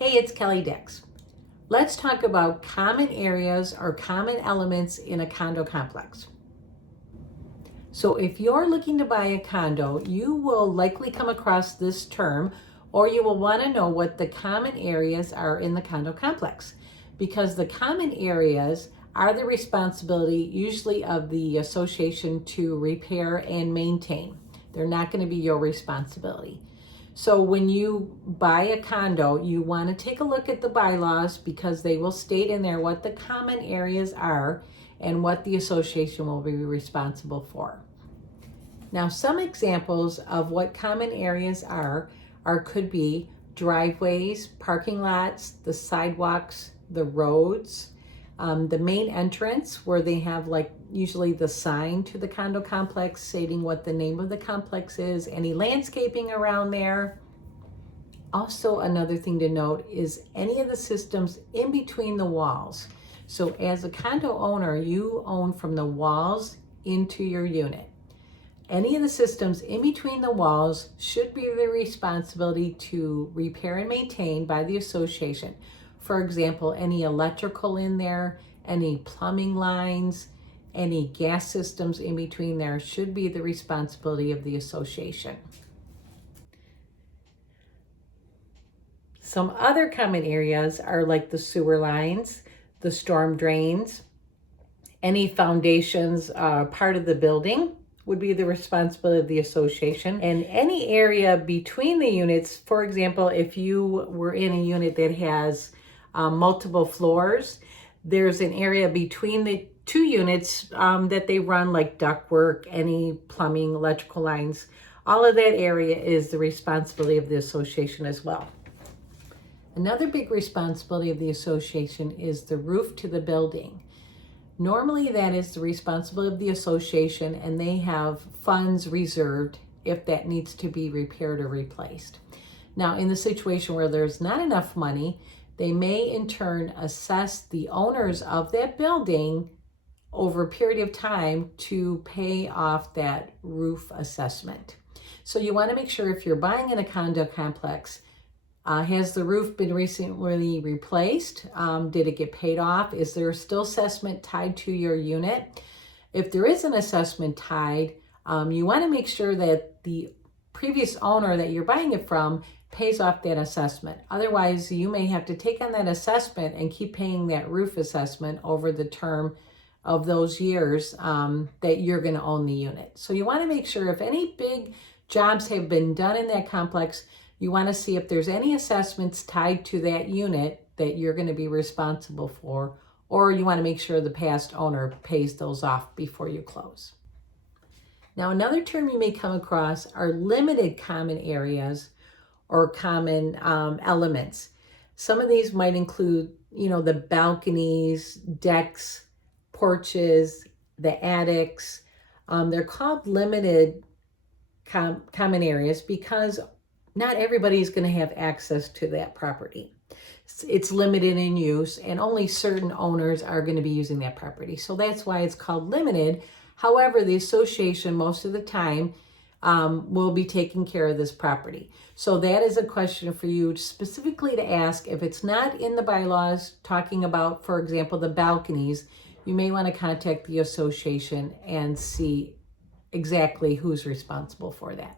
Hey, it's Kelly Dix. Let's talk about common areas or common elements in a condo complex. So if you're looking to buy a condo, you will likely come across this term, or you will want to know what the common areas are in the condo complex, because the common areas are the responsibility usually of the association to repair and maintain. They're not going to be your responsibility. So when you buy a condo, you want to take a look at the bylaws because they will state in there what the common areas are and what the association will be responsible for. Now, some examples of what common areas are could be driveways, parking lots, the sidewalks, the roads, the main entrance where they have usually the sign to the condo complex stating what the name of the complex is, any landscaping around there. Also, another thing to note is any of the systems in between the walls. So as a condo owner, you own from the walls into your unit. Any of the systems in between the walls should be the responsibility to repair and maintain by the association. For example, any electrical in there, any plumbing lines, any gas systems in between there should be the responsibility of the association. Some other common areas are like the sewer lines, the storm drains, any foundations part of the building would be the responsibility of the association, and any area between the units. For example, if you were in a unit that has multiple floors, there's an area between the two units that they run like ductwork, any plumbing, electrical lines. All of that area is the responsibility of the association as well. Another big responsibility of the association is the roof to the building. Normally that is the responsibility of the association, and they have funds reserved if that needs to be repaired or replaced. Now, in the situation where there's not enough money, they may in turn assess the owners of that building over a period of time to pay off that roof assessment. So you want to make sure if you're buying in a condo complex, has the roof been recently replaced? Did it get paid off? Is there still assessment tied to your unit? If there is an assessment tied, you want to make sure that the previous owner that you're buying it from pays off that assessment. Otherwise, you may have to take on that assessment and keep paying that roof assessment over the term of those years that you're going to own the unit. So you want to make sure if any big jobs have been done in that complex, you want to see if there's any assessments tied to that unit that you're going to be responsible for, or you want to make sure the past owner pays those off before you close. Now, another term you may come across are limited common areas or common elements. Some of these might include, the balconies, decks, porches, the attics. They're called limited common areas because not everybody is going to have access to that property. It's limited in use, and only certain owners are going to be using that property. So that's why it's called limited. However, the association most of the time will be taking care of this property. So that is a question for you specifically to ask. If it's not in the bylaws talking about, for example, the balconies, you may want to contact the association and see exactly who's responsible for that.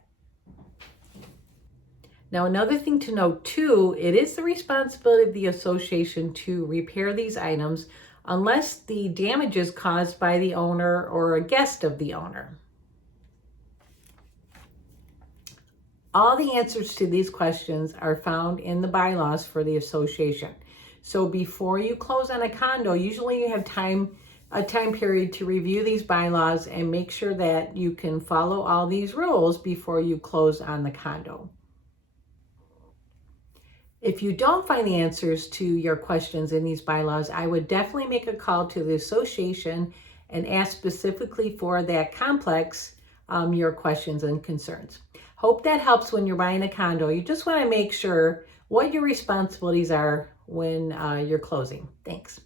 Now, another thing to note too, it is the responsibility of the association to repair these items unless the damage is caused by the owner or a guest of the owner. All the answers to these questions are found in the bylaws for the association. So before you close on a condo, usually you have a time period to review these bylaws and make sure that you can follow all these rules before you close on the condo. If you don't find the answers to your questions in these bylaws, I would definitely make a call to the association and ask specifically for that complex your questions and concerns. Hope that helps when you're buying a condo. You just want to make sure what your responsibilities are when you're closing. Thanks.